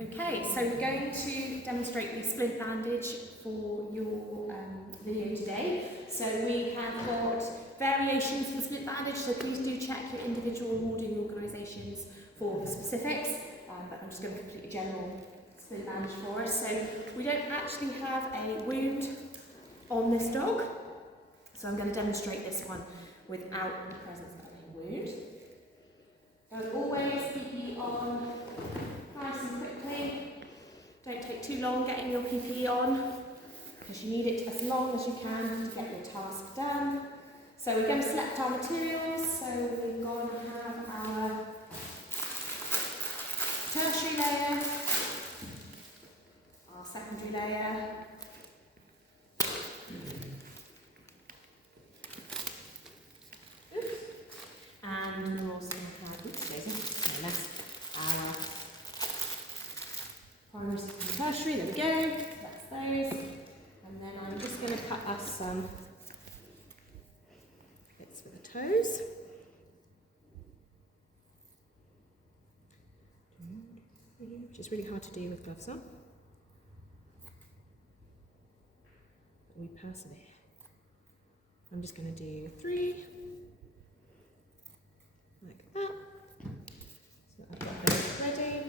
Okay, so we're going to demonstrate the splint bandage for your video today. So we have got variations for the splint bandage, so please do check your individual awarding organisations for the specifics, but I'm just going to complete a general splint bandage for us. So we don't actually have a wound on this dog, so I'm going to demonstrate this one without the presence of a wound. As always, PPE on nice and quickly. Don't take too long getting your PPE on because you need it as long as you can to get your task done. So we're going to select our materials. So we're going to have our tertiary layer, our secondary layer, and we're also going to have our primary, secondary, tertiary. There we go. That's those. And then I'm just going to cut us some bits for the toes. Which is really hard to do with gloves on. But we persevere. I'm just going to do 3. Like that. So I've got those ready.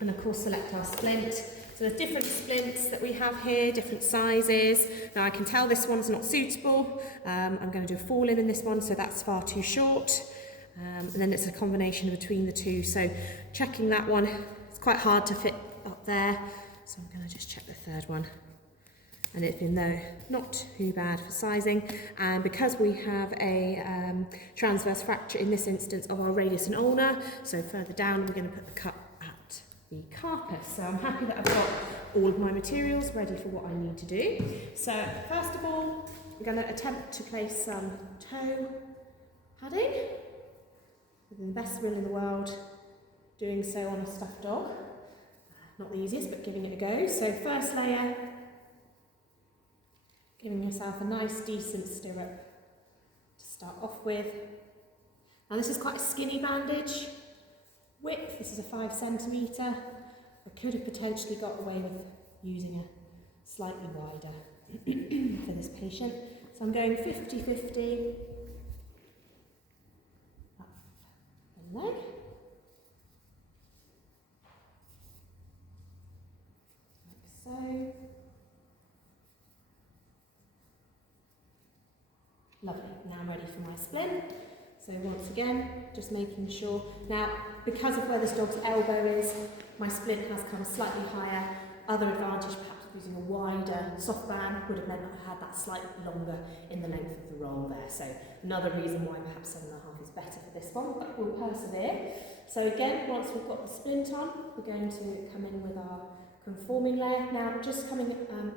And of course select our splint. So there's different splints that we have here, different sizes. Now I can tell this one's not suitable. I'm going to do a forelimb in this one, so that's far too short. And then it's a combination between the two. So checking that one, it's quite hard to fit up there. So I'm going to just check the third one. And it's been not too bad for sizing, and because we have a transverse fracture in this instance of our radius and ulna, so further down we're going to put the cut at the carpus. So I'm happy that I've got all of my materials ready for what I need to do. So first of all, we're going to attempt to place some toe padding with the best will in the world, doing so on a stuffed dog. Not the easiest, but giving it a go. So first layer, giving yourself a nice decent stirrup to start off with. Now this is quite a skinny bandage. Width, this is a 5 centimetre. I could have potentially got away with using a slightly wider for this patient. So I'm going 50-50 up the leg. Like so. Lovely, now I'm ready for my splint. So once again, just making sure. Now, because of where this dog's elbow is, my splint has come slightly higher. Other advantage, perhaps using a wider soft band, would have meant that I had that slightly longer in the length of the roll there. So another reason why perhaps 7.5 is better for this one, but we'll persevere. So again, once we've got the splint on, we're going to come in with our conforming layer. Now, just coming to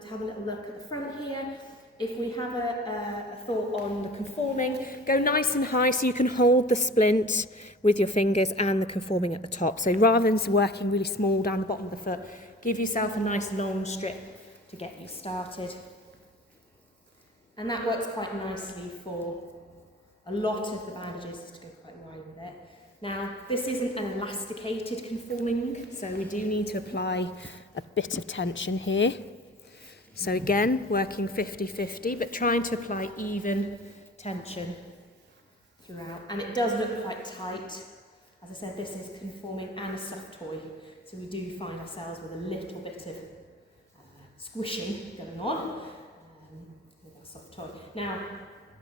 have a little look at the front here. If we have a thought on the conforming, go nice and high so you can hold the splint with your fingers and the conforming at the top. So rather than working really small down the bottom of the foot, give yourself a nice long strip to get you started. And that works quite nicely for a lot of the bandages to go quite wide with it. Now, this isn't an elasticated conforming, so we do need to apply a bit of tension here. So again, working 50-50, but trying to apply even tension throughout. And it does look quite tight. As I said, this is conforming and a soft toy. So we do find ourselves with a little bit of squishing going on with our soft toy. Now,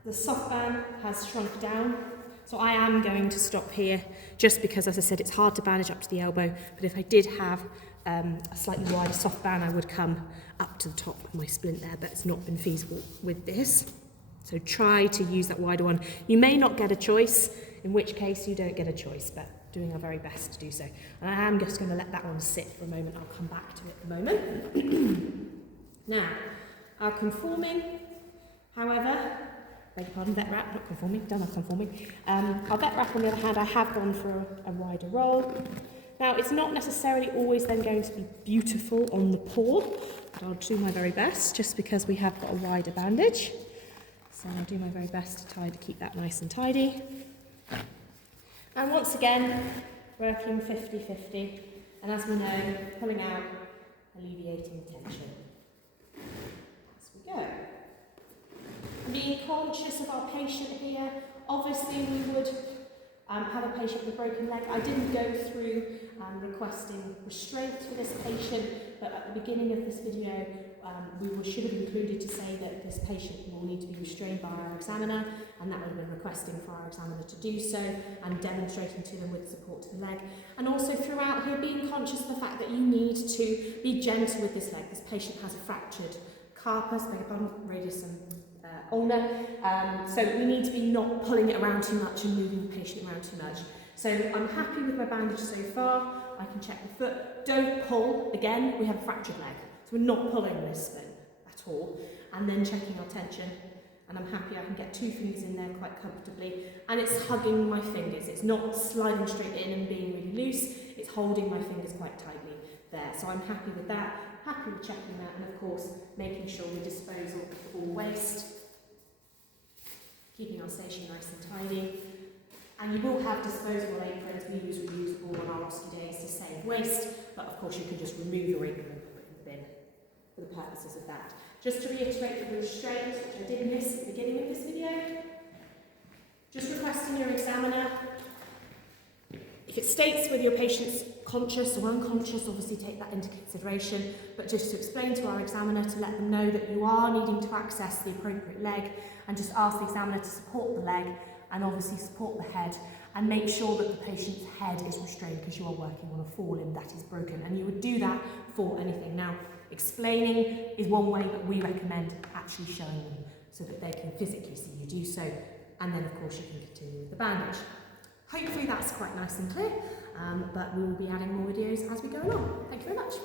the soft band has shrunk down. So I am going to stop here just because, as I said, it's hard to bandage up to the elbow. But if I did have a slightly wider soft band, I would come up to the top of my splint there, but it's not been feasible with this. So try to use that wider one. You may not get a choice, in which case you don't get a choice, but doing our very best to do so. And I am just going to let that one sit for a moment. I'll come back to it in a moment. Now, our conforming, however, beg your pardon, vet wrap, not conforming, done our conforming. Our vet wrap, on the other hand, I have gone for a wider roll. Now, it's not necessarily always then going to be beautiful on the paw, but I'll do my very best just because we have got a wider bandage. So I'll do my very best to keep that nice and tidy. And once again, working 50-50, And as we know, pulling out, alleviating tension. As we go. Being conscious of our patient here. Obviously we would have a patient with a broken leg. I didn't go through requesting restraint for this patient, but at the beginning of this video should have included to say that this patient will need to be restrained by our examiner, and that would have been requesting for our examiner to do so and demonstrating to them with support to the leg. And also throughout here being conscious of the fact that you need to be gentle with this leg. This patient has a fractured carpus, beg your pardon, radius and ulnar, so we need to be not pulling it around too much and moving the patient around too much. So I'm happy with my bandage so far. I can check the foot. Don't pull. Again, we have a fractured leg, so we're not pulling this thing at all. And then checking our tension, and I'm happy I can get 2 fingers in there quite comfortably, and it's hugging my fingers. It's not sliding straight in and being really loose. It's holding my fingers quite tightly there. So I'm happy with that. Happy with checking that, and of course making sure we dispose of the full waste, keeping our station nice and tidy. And you will have disposable aprons. We use reusable on our OSCE days to save waste, but of course you can just remove your apron and put it in the bin for the purposes of that. Just to reiterate the restraint, which I did miss at the beginning of this video, just requesting your examiner. If it states whether your patient's conscious or unconscious, obviously take that into consideration, but just to explain to our examiner to let them know that you are needing to access the appropriate leg, and just ask the examiner to support the leg and obviously support the head, and make sure that the patient's head is restrained because you are working on a forelimb that is broken, and you would do that for anything. Now, explaining is one way that we recommend actually showing them so that they can physically see you do so, and then of course you can continue with the bandage. Hopefully that's quite nice and clear, but we will be adding more videos as we go along. Thank you very much.